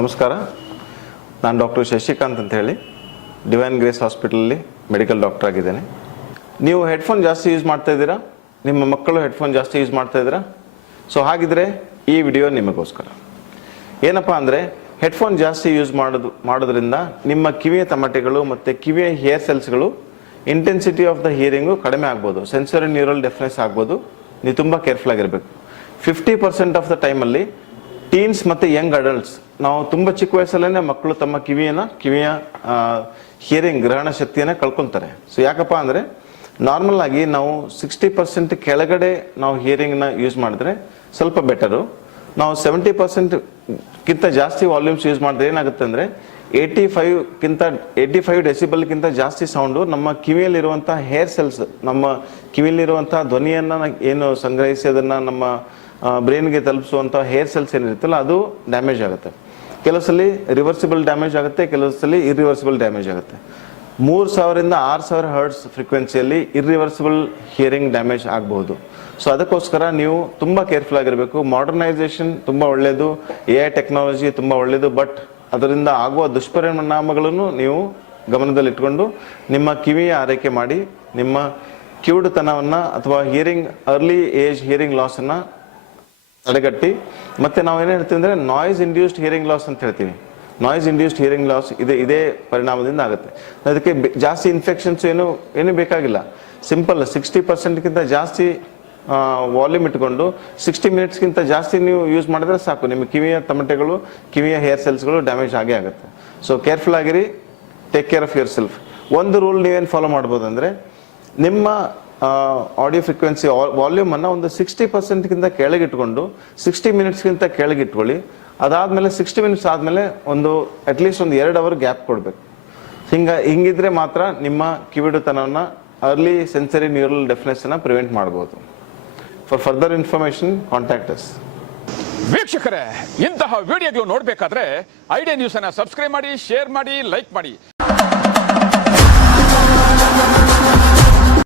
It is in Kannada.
ನಮಸ್ಕಾರ, ನಾನು ಡಾಕ್ಟರ್ ಶಶಿಕಾಂತ್ ಅಂತ ಹೇಳಿ ಡಿವೈನ್ ಗ್ರೇಸ್ ಹಾಸ್ಪಿಟಲಲ್ಲಿ ಮೆಡಿಕಲ್ ಡಾಕ್ಟರ್ ಆಗಿದ್ದೇನೆ. ನೀವು ಹೆಡ್ಫೋನ್ ಜಾಸ್ತಿ ಯೂಸ್ ಮಾಡ್ತಾ ಇದ್ದೀರಾ? ನಿಮ್ಮ ಮಕ್ಕಳು ಹೆಡ್ಫೋನ್ ಜಾಸ್ತಿ ಯೂಸ್ ಮಾಡ್ತಾ ಇದ್ದೀರಾ? ಸೊ ಹಾಗಿದ್ರೆ ಈ ವಿಡಿಯೋ ನಿಮಗೋಸ್ಕರ. ಏನಪ್ಪ ಅಂದರೆ, ಹೆಡ್ಫೋನ್ ಜಾಸ್ತಿ ಯೂಸ್ ಮಾಡೋದ್ರಿಂದ ನಿಮ್ಮ ಕಿವಿಯ ತಮಟೆಗಳು ಮತ್ತು ಕಿವಿಯ hair ಸೆಲ್ಸ್ಗಳು intensity of the hearing ಕಡಿಮೆ ಆಗ್ಬೋದು, ಸೆನ್ಸರಿ ನ್ಯೂರಲ್ ಡೆಫ್ನೆಸ್ ಆಗ್ಬೋದು. ನೀವು ತುಂಬ ಕೇರ್ಫುಲ್ ಆಗಿರಬೇಕು. 50% ಆಫ್ ದ ಟೈಮಲ್ಲಿ ಟೀನ್ಸ್ ಮತ್ತು ಯಂಗ್ ಅಡಲ್ಟ್ಸ್, ನಾವು ತುಂಬ ಚಿಕ್ಕ ವಯಸ್ಸಲ್ಲೇ ಮಕ್ಕಳು ತಮ್ಮ ಕಿವಿಯ ಹಿಯರಿಂಗ್ ಗ್ರಹಣ ಶಕ್ತಿಯನ್ನು ಕಳ್ಕೊತಾರೆ. ಸೊ ಯಾಕಪ್ಪ ಅಂದರೆ, ನಾರ್ಮಲ್ ಆಗಿ ನಾವು 60% ಕೆಳಗಡೆ ನಾವು ಹಿಯರಿಂಗ್ನ ಯೂಸ್ ಮಾಡಿದ್ರೆ ಸ್ವಲ್ಪ ಬೆಟರು. ನಾವು 70%ಗಿಂತ ಜಾಸ್ತಿ ವಾಲ್ಯೂಮ್ಸ್ ಯೂಸ್ ಮಾಡಿದ್ರೆ ಏನಾಗುತ್ತೆ ಅಂದರೆ 85 ಡೆಸಿಬಲ್ಗಿಂತ ಜಾಸ್ತಿ ಸೌಂಡು ನಮ್ಮ ಕಿವಿಯಲ್ಲಿರುವಂಥ ಹೇರ್ ಸೆಲ್ಸ್, ನಮ್ಮ ಕಿವಿಯಲ್ಲಿರುವಂಥ ಧ್ವನಿಯನ್ನು ಏನು ಸಂಗ್ರಹಿಸಿ ಅದನ್ನು ನಮ್ಮ ಬ್ರೈನ್ಗೆ ತಲುಪಿಸುವಂಥ ಹೇರ್ ಸೆಲ್ಸ್ ಏನಿರುತ್ತಲ್ಲ, ಅದು ಡ್ಯಾಮೇಜ್ ಆಗುತ್ತೆ. ಕೆಲವು ಸಲ ರಿವರ್ಸಿಬಲ್ ಡ್ಯಾಮೇಜ್ ಆಗುತ್ತೆ, ಕೆಲವು ಸಲ ಇರ್ರಿವರ್ಸಿಬಲ್ ಡ್ಯಾಮೇಜ್ ಆಗುತ್ತೆ. 3000 6000 ಹರ್ಟ್ಸ್ ಫ್ರೀಕ್ವೆನ್ಸಿಯಲ್ಲಿ ಇರ್ರಿವರ್ಸಿಬಲ್ ಹಿಯರಿಂಗ್ ಡ್ಯಾಮೇಜ್ ಆಗಬಹುದು. ಸೊ ಅದಕ್ಕೋಸ್ಕರ ನೀವು ತುಂಬ ಕೇರ್ಫುಲ್ ಆಗಿರಬೇಕು. ಮಾಡರ್ನೈಸೇಷನ್ ತುಂಬ ಒಳ್ಳೆಯದು, AI ಟೆಕ್ನಾಲಜಿ ತುಂಬ ಒಳ್ಳೆಯದು, ಬಟ್ ಅದರಿಂದ ಆಗುವ ದುಷ್ಪರಿಣಾಮಗಳನ್ನು ನೀವು ಗಮನದಲ್ಲಿಟ್ಕೊಂಡು ನಿಮ್ಮ ಕಿವಿಯ ಆರೈಕೆ ಮಾಡಿ, ನಿಮ್ಮ ಕಿವುಡುತನವನ್ನು ಅಥವಾ ಅರ್ಲಿ ಏಜ್ ಹಿಯರಿಂಗ್ ಲಾಸನ್ನು ತಡೆಗಟ್ಟಿ. ಮತ್ತು ನಾವೇನು ಹೇಳ್ತೀವಿ ಅಂದರೆ ನಾಯ್ಸ್ ಇಂಡ್ಯೂಸ್ಡ್ ಹಿಯರಿಂಗ್ ಲಾಸ್ ಅಂತ ಹೇಳ್ತೀವಿ. ನಾಯ್ಸ್ ಇಂಡ್ಯೂಸ್ಡ್ ಹಿಯರಿಂಗ್ ಲಾಸ್ ಇದೇ ಪರಿಣಾಮದಿಂದ ಆಗುತ್ತೆ. ಅದಕ್ಕೆ ಜಾಸ್ತಿ ಇನ್ಫೆಕ್ಷನ್ಸ್ ಏನು ಬೇಕಾಗಿಲ್ಲ. ಸಿಂಪಲ್ 60%ಗಿಂತ ಜಾಸ್ತಿ ವಾಲ್ಯೂಮ್ ಇಟ್ಕೊಂಡು 60 ಮಿನಿಟ್ಸ್ಗಿಂತ ಜಾಸ್ತಿ ನೀವು ಯೂಸ್ ಮಾಡಿದ್ರೆ ಸಾಕು, ನಿಮ್ಮ ಕಿವಿಯ ತಮಟೆಗಳು, ಕಿವಿಯ ಹೇರ್ ಸೆಲ್ಸ್ಗಳು ಡ್ಯಾಮೇಜ್ ಆಗೇ ಆಗುತ್ತೆ. ಸೊ ಕೇರ್ಫುಲ್ ಆಗಿರಿ, take care of your self. ಒಂದು ರೂಲ್ ನೀವೇನು ಫಾಲೋ ಮಾಡ್ಬೋದು ಅಂದರೆ, ನಿಮ್ಮ ಆಡಿಯೋ ಫ್ರೀಕ್ವೆನ್ಸಿ ವಾಲ್ಯೂಮನ್ನು ಒಂದು 60%ಗಿಂತ ಕೆಳಗಿಟ್ಕೊಂಡು 60 ಮಿನಿಟ್ಸ್ಗಿಂತ ಕೆಳಗಿಟ್ಕೊಳ್ಳಿ. ಅದಾದಮೇಲೆ 60 ಮಿನಿಟ್ಸ್ ಆದಮೇಲೆ ಅಟ್ಲೀಸ್ಟ್ ಒಂದು 2 ಅವರ್ ಗ್ಯಾಪ್ ಕೊಡಬೇಕು. ಹಿಂಗಿದ್ರೆ ಮಾತ್ರ ನಿಮ್ಮ ಕಿವಿಡುತನವನ್ನು, ಅರ್ಲಿ ಸೆನ್ಸರಿ ನ್ಯೂರಲ್ ಡೆಫ್ನೆಸ್ಸನ್ನು ಪ್ರಿವೆಂಟ್ ಮಾಡ್ಬೋದು. For further information contact us. ವೀಕ್ಷಕರೇ, ಇಂತಹ ವಿಡಿಯೋಗಳು ನೋಡಬೇಕಾದ್ರೆ ಐಡಿಯಾ ನ್ಯೂಸ್ ಅನ್ನು ಸಬ್ಸ್ಕ್ರೈಬ್ ಮಾಡಿ, ಶೇರ್ ಮಾಡಿ, ಲೈಕ್ ಮಾಡಿ.